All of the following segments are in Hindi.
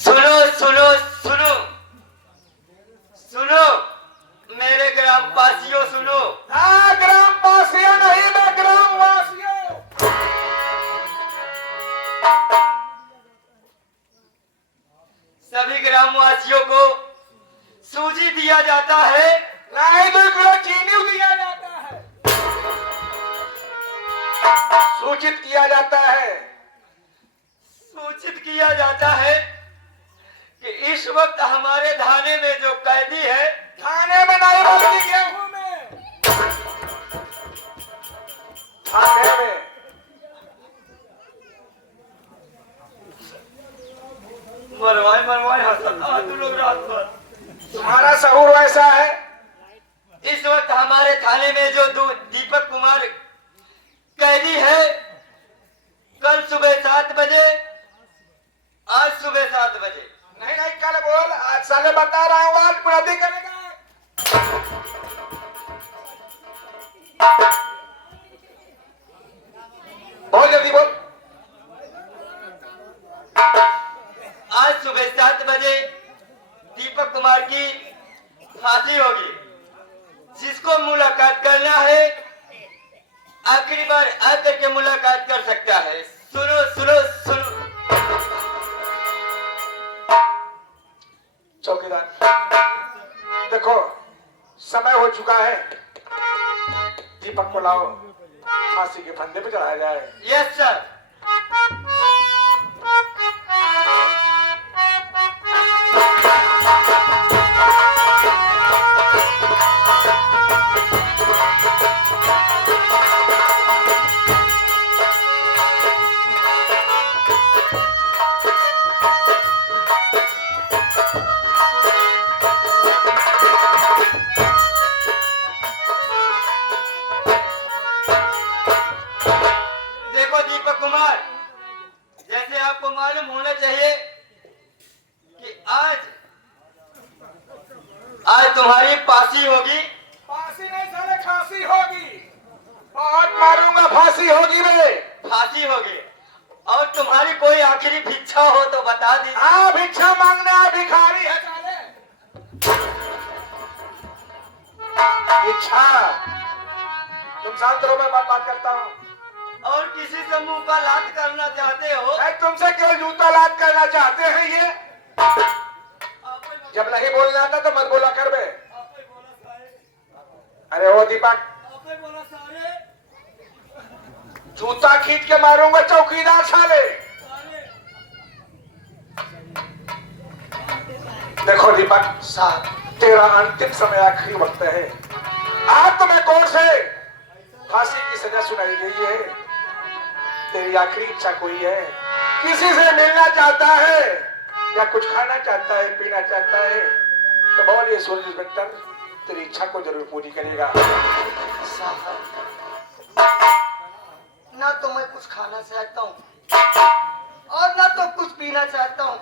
सुनो सुनो सुनो सुनो मेरे ग्रामवासियों सुनो। हाँ, ग्रामवासियों नहीं, मैं ग्रामवासियों। सभी ग्रामवासियों को सूजी दिया जाता है। नहीं, 2 किलो चीनी दिया जाता है। सूचित किया जाता है। सूचित किया जाता है कि इस वक्त हमारे थाने में जो कैदी है, थाने में नहीं बल्कि गेहूं में। थाने में मरवाए मरवाए हंसता तू लोग रात भर। तुम्हारा सहूर वैसा है। इस वक्त हमारे थाने में जो दीपक कुमार कैदी है, कल सुबह 7 बजे, आज सुबह 7 बजे। नहीं नहीं, कल बोल, आज साले बता रहा हूँ, आज प्रति करेगा। बोल जल्दी बोल। आज सुबह 7 बजे दीपक कुमार की फांसी होगी। जिसको मुलाकात करना है आखिरी बार आकर के मुलाकात कर सकता है। सुनो सुनो सुनो। चौकीदार देखो, समय हो चुका है। दीपक को लाओ, फांसी के फंदे पे चढ़ाया जाए। Yes sir. देखो दीपक कुमार, जैसे आपको मालूम होना चाहिए कि आज तुम्हारी फांसी होगी। फांसी नहीं साले, खांसी होगी। बहुत मारूंगा, फांसी होगी रे। फांसी होगी। और तुम्हारी कोई आखिरी भिक्षा हो तो बता दी। हाँ, भिक्षा मांगना भिखारी है साले। भिक्षा। तुम शांत रहो, मैं बात करता हूँ। और किसी से मुंह का लात करना चाहते हो? तुमसे क्यों जूता लात करना चाहते हैं ये? जब नहीं बोलना था तो मत बोला कर बे। अरे ओ दीपक, जूता खींच के मारूंगा चौकीदार साले। देखो दीपक साहब, तेरा अंतिम समय, आखिरी वक्त है। आज तुम्हें कोर्ट से फांसी की सजा सुनाई गई है। तेरी आखिरी इच्छा कोई है? किसी से मिलना चाहता है या कुछ खाना चाहता है, पीना चाहता है तो बोल, ये सोल्जर इंस्पेक्टर तेरी इच्छा को जरूर पूरी करेगा। ना तो मैं कुछ खाना चाहता हूँ और ना तो कुछ पीना चाहता हूँ।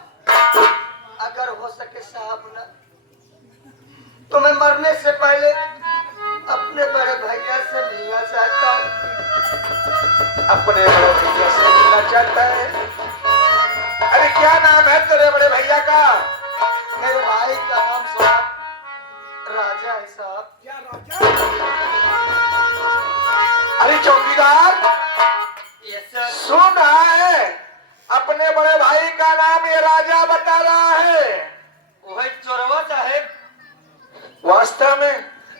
अगर हो सके साहब ना, तो मैं मरने से पहले अपने बड़े भैया से मिलना चाहता हूँ। अपने बड़े भैया से मिलना चाहता है? अरे क्या नाम है तेरे बड़े भैया का? मेरे भाई का नाम साहब राजा है साहब। क्या राजा? अरे चौकीदार, यस सर। सुन रहा है? अपने बड़े भाई का नाम ये राजा बता रहा है। वही चोरवा साहेब। वास्तव में?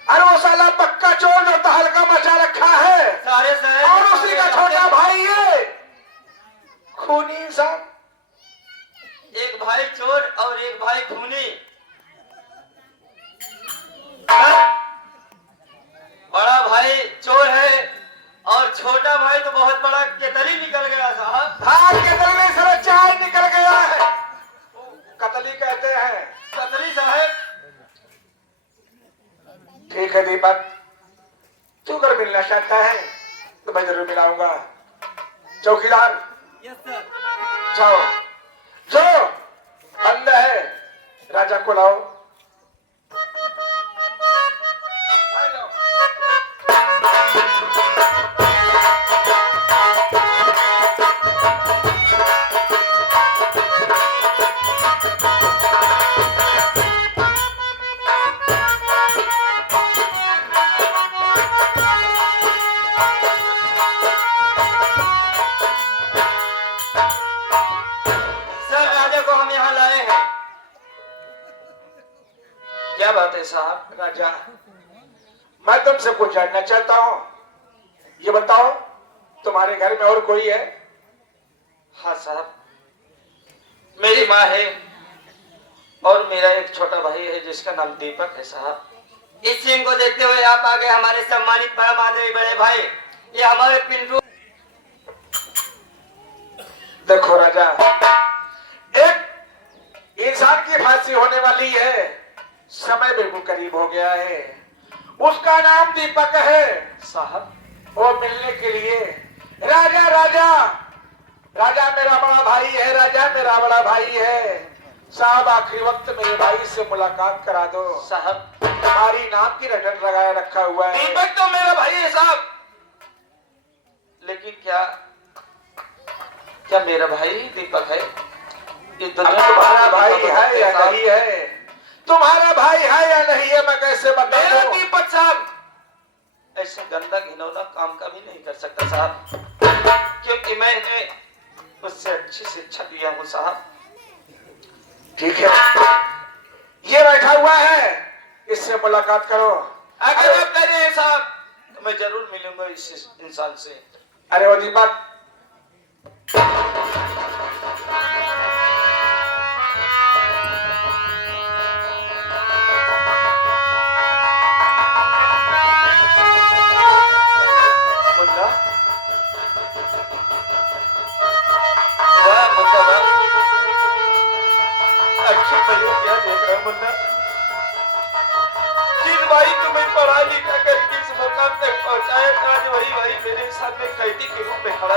अरे वो साला पक्का चोर जो तहलका मचा रखा है, सारे सारे और उसी का छोटा भाई है खूनी इंसान। एक भाई चोर और एक भाई खूनी। बड़ा भाई चोर है और छोटा भाई तो बहुत बड़ा केतली निकल गया साहब। हाँ, केतली में सारा चाय निकल गया है, कतली कहते हैं। कतली साहब। ठीक है दीपक, तू अगर मिलना चाहता है तो मैं जरूर मिलाऊंगा। चौकीदार, यस सर। जाओ, जो बंदा है राजा को लाओ। आ जाओ। है साहब। राजा, मैं तुमसे कुछ जानना चाहता हूँ। ये बताओ, तुम्हारे घर में और कोई है? हाँ साहब, मेरी माँ है और मेरा एक छोटा भाई है जिसका नाम दीपक है साहब। इस सीन को देखते हुए आप आगे हमारे सम्मानित परम आदरणीय बड़े भाई, ये हमारे पिंटू। देखो राजा, एक इंसान की फांसी होने वाली है, समय बिल्कुल करीब हो गया है। उसका नाम दीपक है साहब, वो मिलने के लिए राजा राजा राजा मेरा बड़ा भाई है, राजा मेरा बड़ा भाई है। साहब, आखिरी वक्त मेरे भाई से मुलाकात करा दो। साहब तुम्हारी नाम की रटन लगाए रखा हुआ है। दीपक तो मेरा भाई है साहब, लेकिन क्या क्या मेरा भाई दीपक है? ये दुनिया तुम्हारा भाई है या नहीं है? तुम्हारा भाई है या नहीं है, मैं कैसे मेरा बताऊं? दीपक साहब ऐसे गंदा घिनौना काम का भी नहीं कर सकता साहब, क्योंकि मैंने उससे अच्छी शिक्षा दिया हूँ साहब। ठीक है, ये बैठा हुआ है, इससे मुलाकात करो। अगर आप कह रहे हैं साहब तो मैं जरूर मिलूंगा इस इंसान से। अरे वो दीपक, मुन्ना, वाह मुन्ना वाह, आखिर मैं ये क्या देख रहा हूँ मुन्ना? जिस भाई को मैं पढ़ा लिखा करके इस मुकाम तक पहुंचाया था, आज वही भाई मेरे सामने कैदी के रूप में खड़ा है।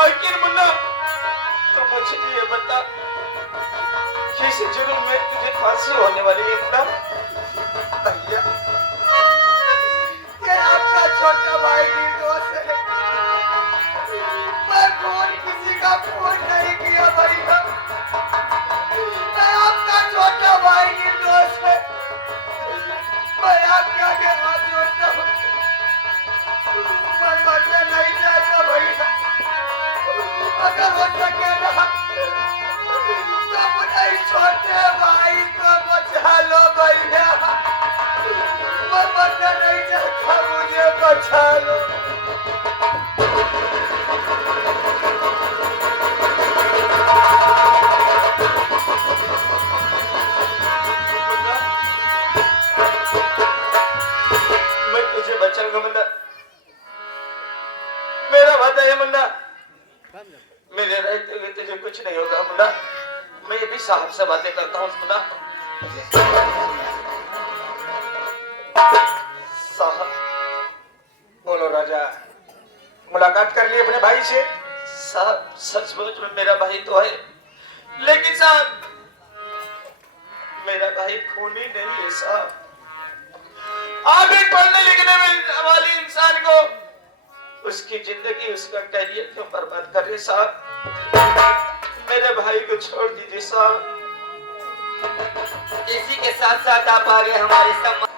आखिर मुन्ना तो मुझे ये बता, किस जुर्म में तुझे फांसी होने वाली है मुन्ना? भैया, ये आपका छोटा भाई निर्दोष है। मैं फोन किसी का फोन नहीं किया भैया। मैं आपका छोटा भाई निर्दोष है। मैं आपके आगे हाथ जोड़ता हूँ। मैं मरना नहीं चाहता भैया। अगर हो सके ना तो अपने छोटे भाई को बचा लो भैया। मैं मरना नहीं चाहता, मुझे बचा लो। मैं तुझे बचाऊंगा मुन्ना, मेरा वादा है मुन्ना। मेरे रहते हुए तुझे कुछ नहीं होगा मुन्ना। मैं भी साहब से बातें करता हूँ मुन्ना। साहब बोलो राजा, मुलाकात कर ली अपने भाई से? साहब, सचमुच में मेरा भाई तो है, लेकिन साहब मेरा भाई खूनी नहीं है साहब। आप एक पढ़ने लिखने में वाले इंसान को उसकी जिंदगी, उसका कैरियर क्यों बर्बाद कर रहे साहब? मेरे भाई को छोड़ दीजिए साहब। इसी के साथ साथ आप आगे हमारे सम्मान।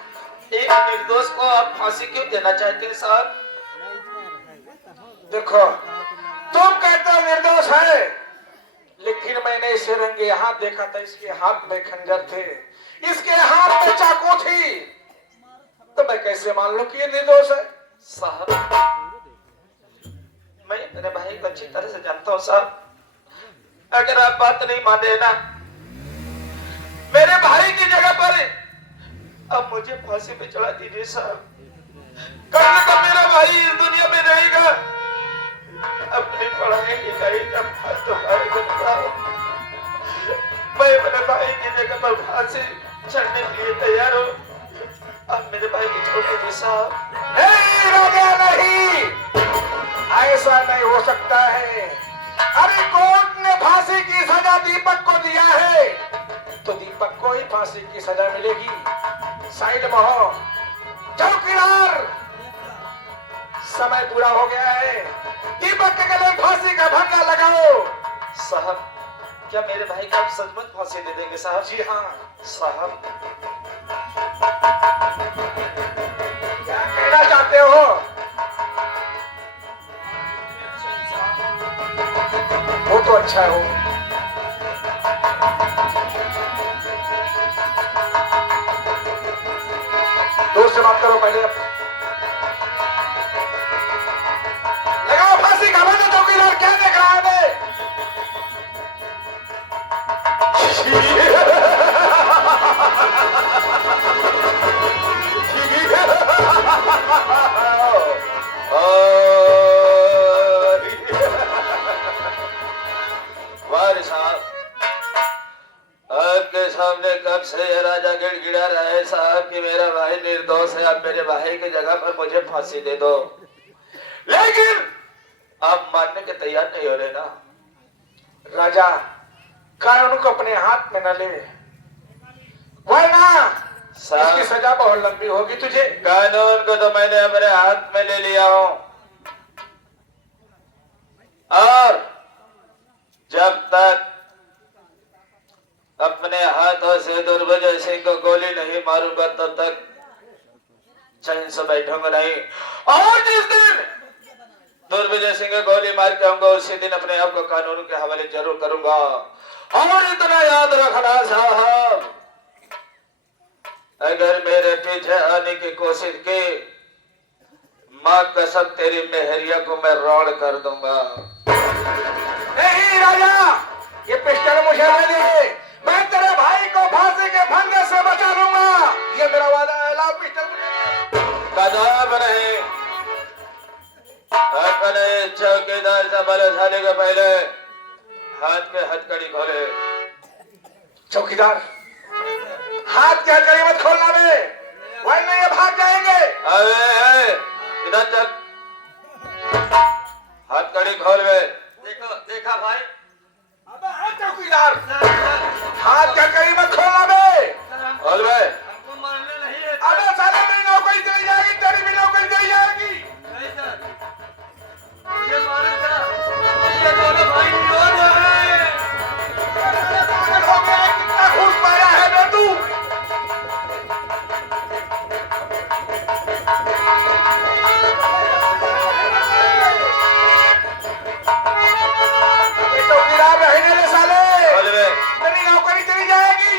एक निर्दोष को आप फांसी क्यों देना चाहते हैं साहब? देखो, तुम कहते हो निर्दोष है, लेकिन मैंने इसे रंगे हाथ देखा था। इसके हाथ में खंजर थे, इसके हाथ में चाकू थी, तो मैं कैसे मान लूं कि ये निर्दोष है? साहब मैं मेरे भाई को अच्छी तरह से जानता हूँ साहब। अगर आप बात नहीं माने ना, मेरे भाई की जगह पर अब मुझे फांसी पे चढ़ा दीजिए साहब। कल तक मेरा भाई इस दुनिया में रहेगा, अपनी पढ़ाई लिखाई का हाथ तो पाएगा। मैं मेरे भाई की जगह पर फांसी चढ़ने के लिए तैयार हूँ। अब मेरे भाई को छोड़ दीजिए साहब। नहीं राजा, नहीं, ऐसा नहीं हो सकता है। अरे कोर्ट ने फांसी की सजा दीपक को दिया है, तो दीपक को ही फांसी की सजा मिलेगी। साइड में हो, चौकीदार, समय पूरा हो गया है। दीपक के गले फांसी का फंदा लगाओ। साहब, क्या मेरे भाई को आप सचमुच फांसी दे देंगे साहब? जी हाँ। साहब क्या कहना चाहते हो? वो तो अच्छा हो। दोस्त से बात करो पहले। लगाओ फांसी का बंद चौकीदार, क्या देख रहा है बे? वारे साहब, आपके सामने कब से ये राजा गिड़गिड़ा रहा है साहब कि मेरा भाई निर्दोष है, आप मेरे भाई की जगह पर मुझे फांसी दे दो, लेकिन आप मानने के तैयार नहीं हो रहे ना। राजा, कानून को अपने हाथ में न ले, वरना इसकी सजा बहुत लंबी होगी तुझे। कानून को तो मैंने अपने हाथ में ले लिया हूं, और जब तक अपने हाथों से दुर्विजय सिंह को गोली नहीं मारूंगा तब तक चैन से बैठूंगा नहीं। और जिस दिन दुर्विजय सिंह को गोली मार के आऊंगा उसी दिन अपने आप को कानून के हवाले जरूर करूंगा। और इतना याद रखना साहब, अगर मेरे पीछे आने की कोशिश की, मां कसम तेरी मेहरिया को मैं रोड कर दूंगा। नहीं राजा, ये पिस्टल मुझे दे दे, मैं तेरे भाई को फांसी के फंदे से बचा लूंगा, ये मेरा वादा है। लाओ पिस्टल मुझे। कदम नहीं, अपने चौकीदार से बलशाली के पहले हाथ पे हथकड़ी खोले। चौकीदार, हाथ क्या करी मत खोलना बे, वरना ये भाग जाएंगे। अरे इधर तक हथकड़ी खोल बे। देखो देखा भाई। अबे हाँ चौकीदार, हाथ क्या करी मत खोलना बे। खोल बे। हमको मारने नहीं है। अबे साले मेरी नौकरी चली जाएगी, तेरी भी नौकरी चली जाएगी। नहीं सर, मुझे मालूम था ये दोनों भाई विरोध हैं। पागल हो गया है, कितना घूस पाया है बे तू। ये चौकीदार रहने दे साले, खोल बे। मेरी नौकरी चली जाएगी।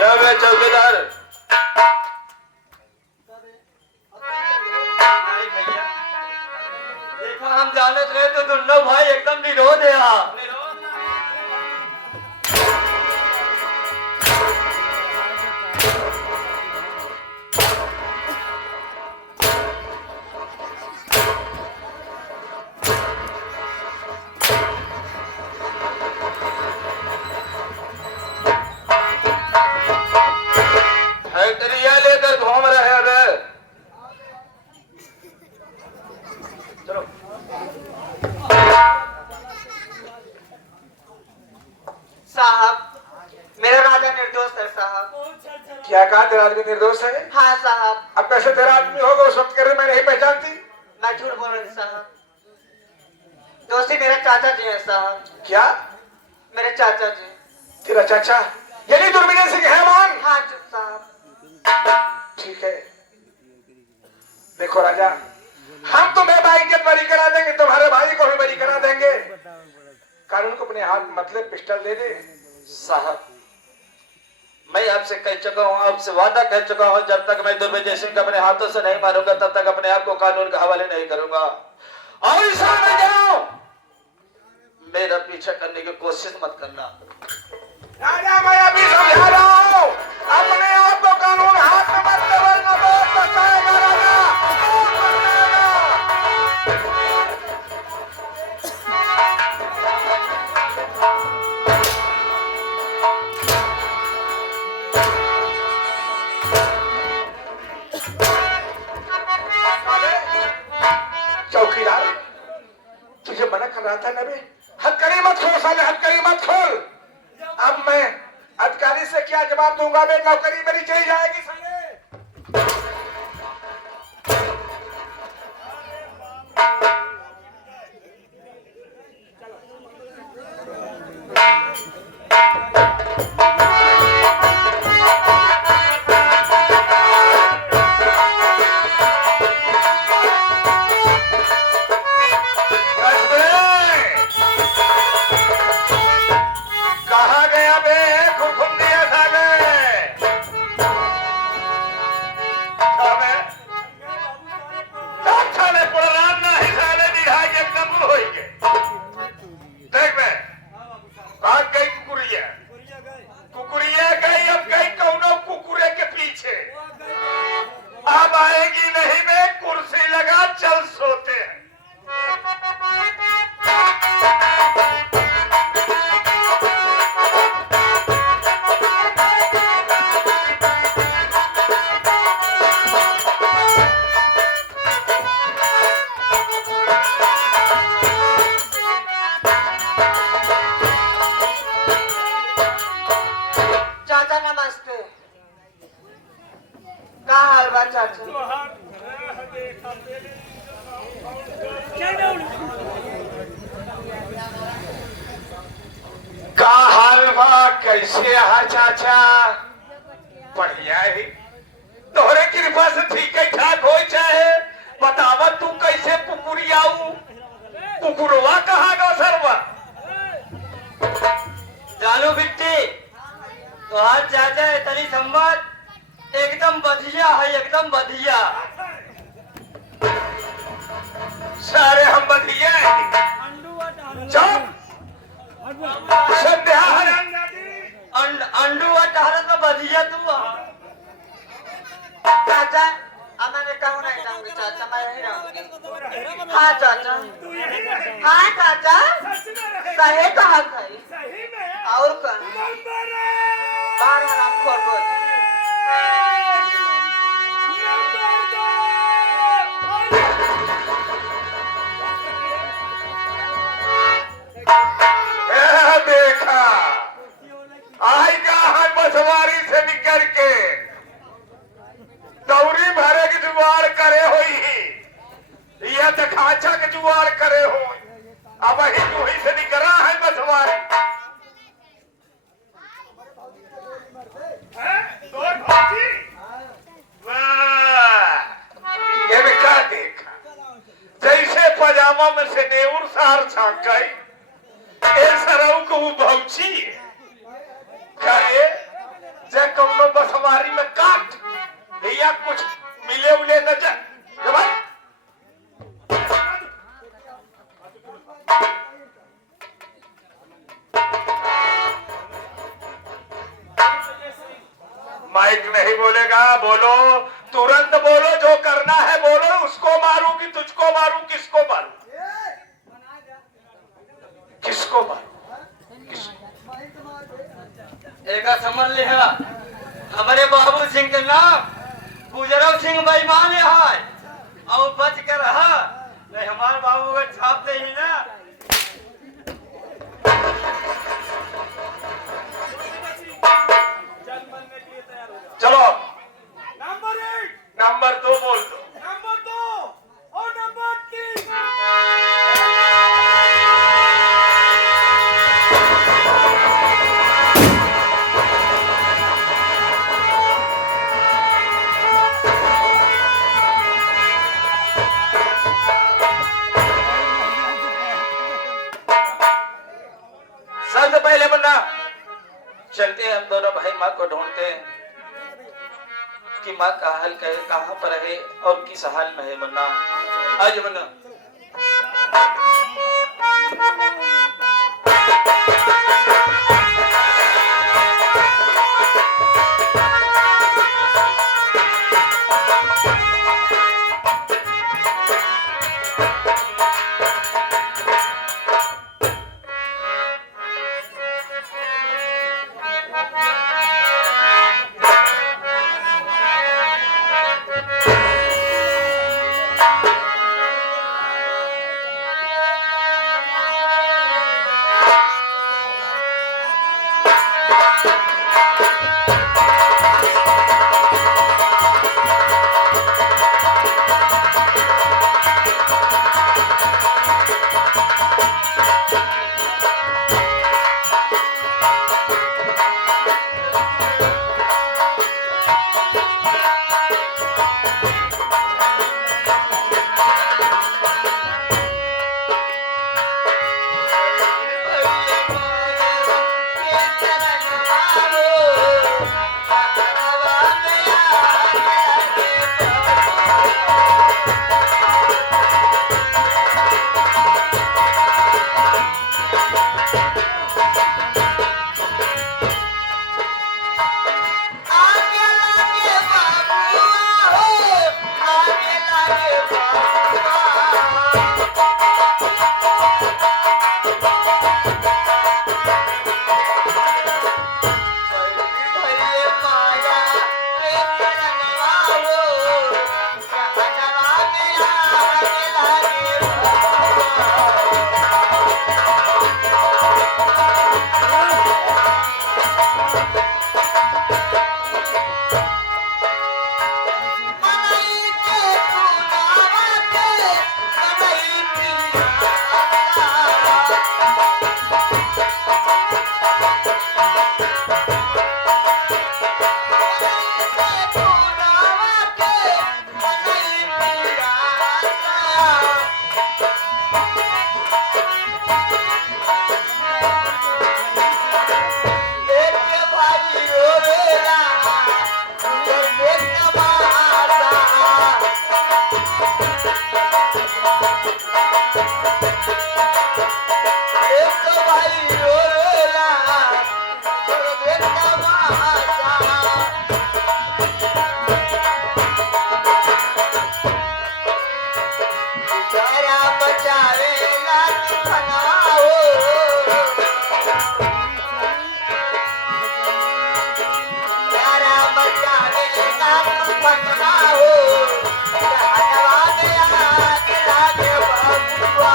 जाओ बे चौकीदार। नहीं भैया, देखो हम जानत रहे तो दोनों भाई एकदम निरोध है। फैक्ट्रिया लेकर घूम रहे हैं बे। चलो साहब, मेरा राजा निर्दोष है साहब। क्या कहा तेरा आदमी निर्दोष है? हाँ साहब। अब कैसे तेरा आदमी होगा उस वक्त कर मैं नहीं पहचानती। मैं झूठ बोल रही साहब, दोषी मेरे चाचा जी हैं साहब। क्या मेरे चाचा जी। तेरा चाचा यानी दुर्विजय सिंह है मान? हाँ साहब। ठीक है, देखो राजा, हम तुम्हें बाइज्जत बरी करा देंगे, तुम्हारे भाई को भी बरी करा देंगे। कानून को अपने हाथ मतलब पिस्टल दे दे। साहब, मैं आपसे कह चुका हूँ, आपसे वादा कह चुका हूँ, जब तक मैं दुर्विजय सिंह को अपने हाथों से नहीं मारूंगा तब तक अपने आप को कानून के हवाले नहीं करूंगा। और इस में जाओ, मेरा पीछा करने की कोशिश मत करना। राजा मैं अभी समझा रहा हूँ, अपने आप को कानून हाथ में मत ले, वरना बहुत पछताएगा राजा, बहुत पछताएगा। चौकीदार, तुझे मना कर रहा था ना बे, हथकड़ी मत खोल साले, हथकड़ी मत खोल। अब मैं अधिकारी से क्या जवाब दूंगा बे, नौकरी मेरी चली जाएगी साले। कैसे आहा चाचा? बढ़िया है, तोहरे कृपा से ठीक है ठाक हो चाहे बतावा तू कैसे कुकुरियाऊ? कुकुरवा कहाँ गो सरवा? जानू बिट्टी तोहार चाचा है तनी संबत एकदम बढ़िया है, एकदम बढ़िया। सारे हम बधिया चुप संध्या अंडू और टहरा तो बढ़िया तू चाचा अब मैंने कहूँ नहीं जाऊंगी चाचा, मैं यही रहूंगी। हाँ चाचा, हाँ चाचा, सही कहा सही। और कहा बार हराम खोर बोल। देखा आएगा है बसवारी से निकल के दौरी भरे की जुगाड़ करे हुई यह तो खाचा के जुगाड़ करे हो। अब ही वही से निकला है बसवारी। ये भी क्या देखा जैसे पजामा में से नेऊर सार छाक गई सरऊ को वो भौची करे जे कौनो बसवारी में काट या कुछ मिले उले न जा भाई। माइक नहीं बोलेगा, बोलो तुरंत बोलो, जो करना है बोलो। उसको मारूं कि तुझको मारूं? किसको मारूं? किसको मारूं? एक समझ लिया हमारे बाबू सिंह के नाम गुजराव सिंह बेईमान है और बच के रहा नहीं हमारे बाबू को छाप दे ही ना। चलो नंबर 2 बोल दो। नंबर 2 और नंबर 3। सबसे पहले बन्ना चलते हैं हम दोनों भाई माँ को ढूंढते हैं कि माँ का हाल क्या है, कहाँ पर है और किस हाल में है। बन्ना आज बन्ना प्यारा बचावेला तूफानवा हो प्यारा बचावेला तूफानवा हो जहानवा में आग लागे बबुआ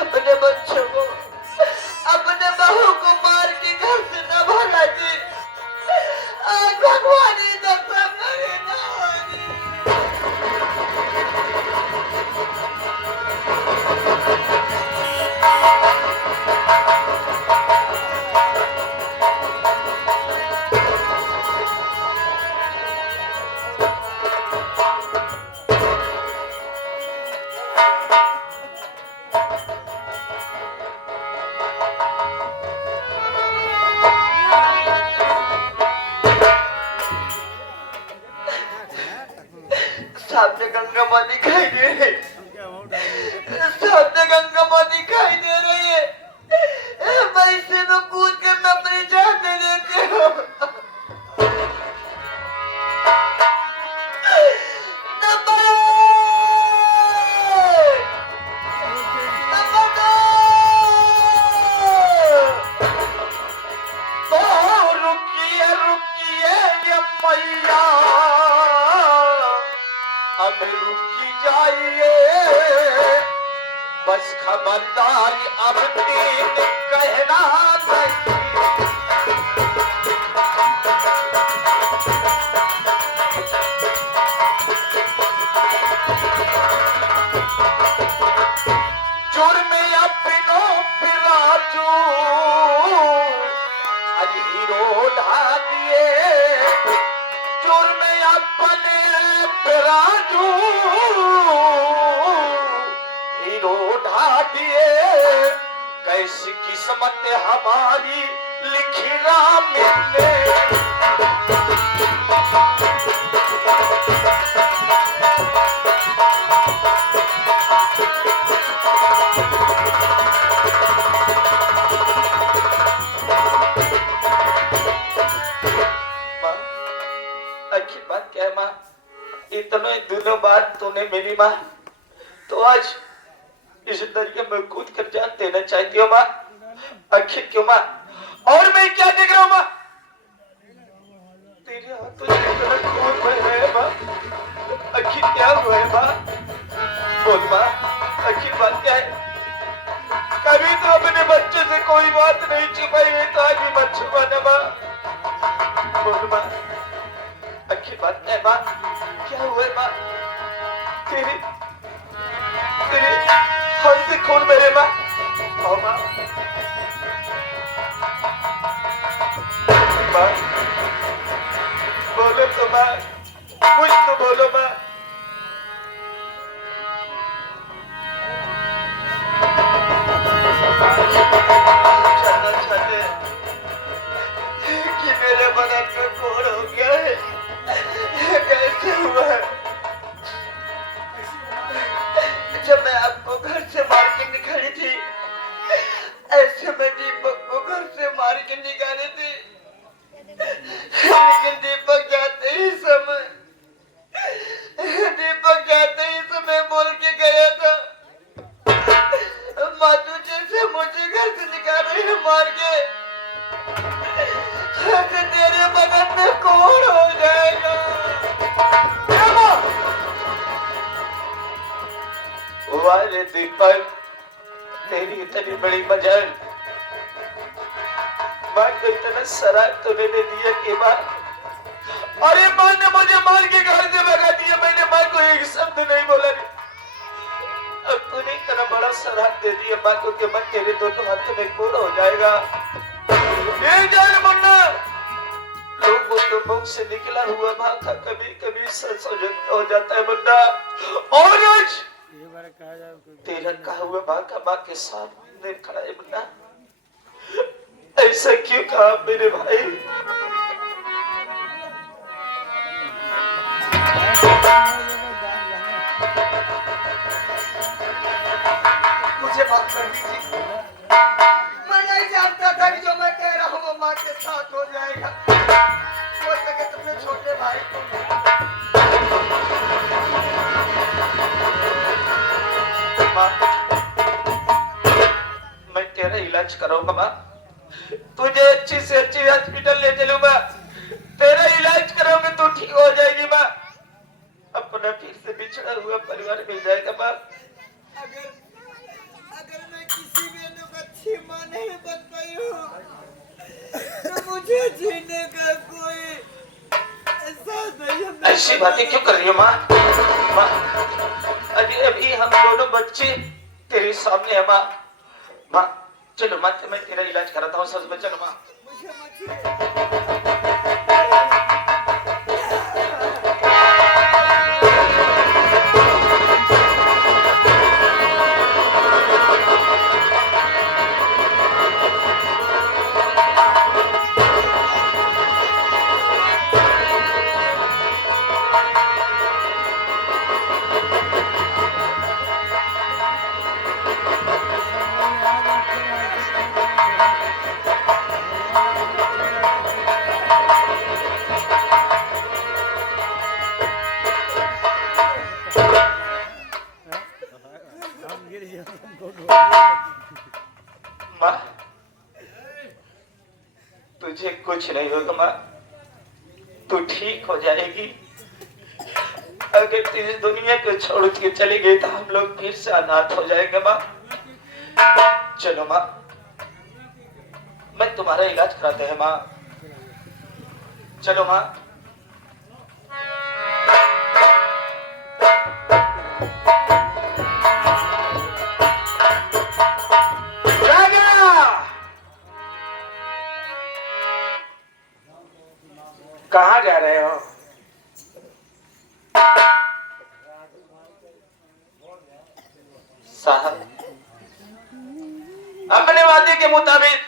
अपने बच्चों को अपने बहू को मार के घर से न भगा दी आज भगवान ही दशा करे ना सामने गंगा माँ दिखाई दे रही सामने गंगा माँ दिखाई दे रही है मैं इसे में कूद कर मैं अपनी जान दे देती हूँ अब रुकी जाइए बस खबरदारी अब तीन कहना नहीं जुर्म अपनों पिराजू आज हीरो ढा दिए जुर्म अपने पिराजू हीरो ढा दिए कैसी किस्मत हमारी लिखी राम ने अच्छी बात क्या है माँ इतने दिनों बाद तूने मिली माँ तो आज इस दरिया में कूद कर जान देना चाहती हो माँ आखिर क्यों माँ और मैं क्या देख रहा हूँ माँ तेरे हाथों से इतना खून बह रहा है माँ आखिर क्या हुआ है माँ बोल माँ आखिर बात क्या है कभी तो अपने बच्चे से कोई बात नहीं छुपाई हुई तो आज भी मत छुपाना माँ बोल माँ अच्छी बात है माँ क्या हुआ है माँ तेरे तेरे हाथ से खून बहे माँ आओ माँ माँ बोलो तो माँ कुछ तो बोलो माँ जानना चाहते कि मेरे बदन में कौन हो गया है कैसे हुआ है जब मैं आपको घर से मार के निकाली थी ऐसे में दीपक को घर से मार के निकाली थी लेकिन दीपक जाते ही समय बोल के गया था माँ तुझे से मुझे घर से निकाल रही है मार के तेरे बदन में कौन हो जाएगा वाह रे दीपक, तेरी इतनी बड़ी मजाल, माँ को इतना शराब तूने दे दिया कि माँ, अरे माँ ने मुझे मार के घर से भगा दिया, मैंने माँ को एक शब्द नहीं बोला। अब तूने इतना बड़ा शराब दे दिया माँ को कि माँ तेरे दोनों हाथ में कोड़ हो जाएगा। ये जान मुन्ना, लोगों के मुख से निकला हुआ माँ का कभी कभी सच हो जाता है मुन्ना। और आज तेरा कहा हुआ माँ का माँ के सामने खड़ा है मुन्ना, ऐसा क्यों कहा मेरे भाई? मुझे माफ कर दीजिए, मैं नहीं जानता था कि जो मैं कह रहा हूँ वो माँ के साथ हो जाएगा। हो सके तुमने छोटे भाई को माँ, मैं तेरा इलाज कराऊंगा माँ, तुझे अच्छी से अच्छी हॉस्पिटल ले चलूंगा, तेरा इलाज कराऊंगा, तू ठीक हो जाएगी माँ, अपना फिर से बिछड़ा हुआ परिवार मिल जाएगा माँ। अगर मैं किसी भी लोग अच्छी माँ नहीं बन पाई हूँ तो मुझे जीने का कोई एहसास नहीं है। ऐसी बातें क्यों कर रही हो माँ? माँ, अभी अभी हम दोनों बच्चे तेरे सामने है माँ। माँ चलो माँ, मैं तेरा इलाज कराता हूँ, सच में चलो माँ। मुझे मत माँ तुझे कुछ नहीं होगा माँ, तू ठीक हो जाएगी। अगर तू इस दुनिया को छोड़ के चली गई तो हम लोग फिर से अनाथ हो जाएंगे माँ। चलो माँ, मैं तुम्हारा इलाज कराते हैं माँ, चलो माँ। कहाँ जा रहे हो? साहब, अपने वादे के मुताबिक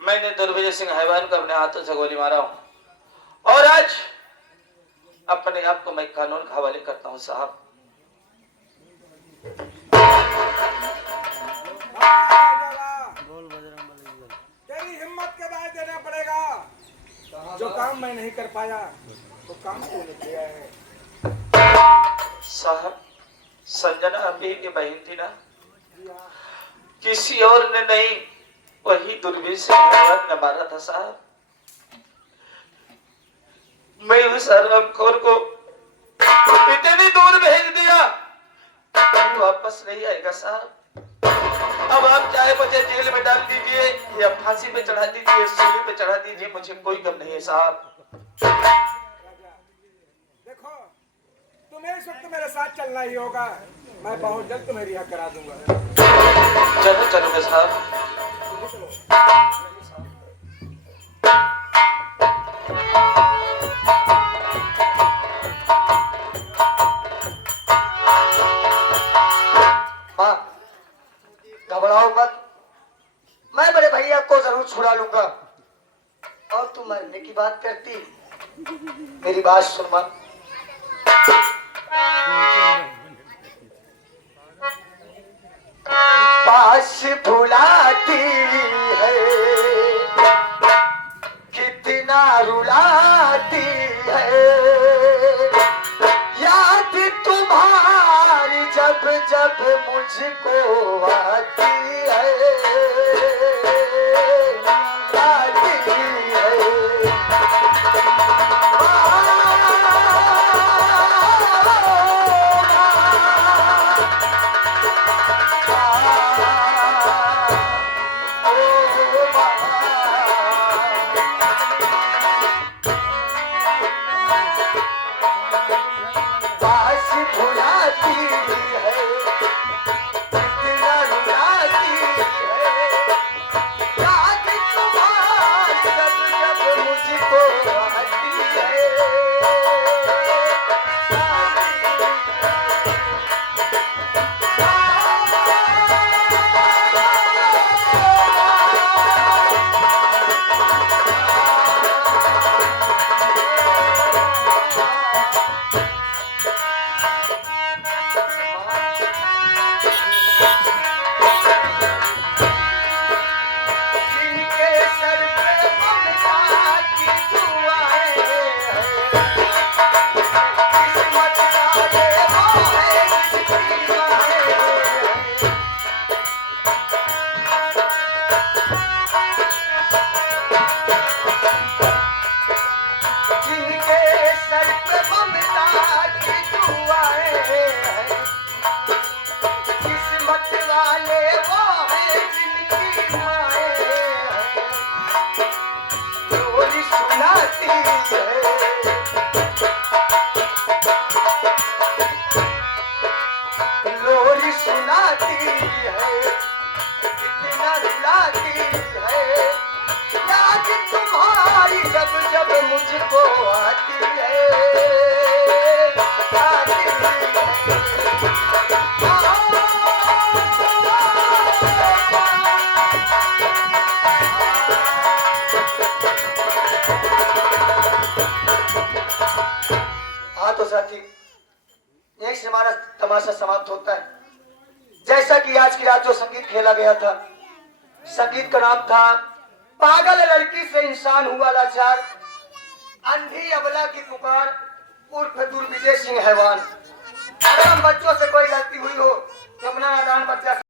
मैंने दुर्विजय सिंह हैवान को अपने हाथों से गोली मारा हूं और आज अपने आप को मैं कानून के हवाले करता हूं साहब। तेरी हिम्मत के दाए देना पड़ेगा। जो काम मैं नहीं कर पाया वो काम तूने किया है। साहब, संजना अभी की बहन थी ना, किसी और ने नहीं, वही दुर्विजय सिंह हैवान ने मारा था साहब। मैं उस हरामखोर को इतनी दूर भेज दिया, अब वापस नहीं आएगा साहब। अब आप चाहे मुझे जेल में डाल दीजिए या फांसी पे चढ़ा दीजिए, सूली पे चढ़ा दीजिए, मुझे कोई गम नहीं है साहब। देखो, तुम्हें इस वक्त मेरे साथ चलना ही होगा। मैं बहुत जल्द तुम्हें रिहा करा दूंगा। चलो चलोगे साहब। घबराओ मत, मैं बड़े भैया को जरूर छुड़ा लूंगा। और तू मरने की बात करती, मेरी बात सुन मत। पास भुलाती है, कितना रुलाती है, याद तुम्हारी जब जब मुझको आती है, आती है। है। लोरी सुनाती है, इतना रुलाती है, याद तुम्हारी जब जब मुझको आती है, आती हाँ तो साथी, यहीं से हमारा तमाशा समाप्त होता है। जैसा कि आज की रात जो संगीत खेला गया था, संगीत का नाम था पागल लड़की से इंसान हुआ लाचार, अंधी अबला की पुकार उर्फ दुर्विजय सिंह हैवान। अगर हम बच्चों से कोई गलती हुई हो तो अपना नादान बच्चा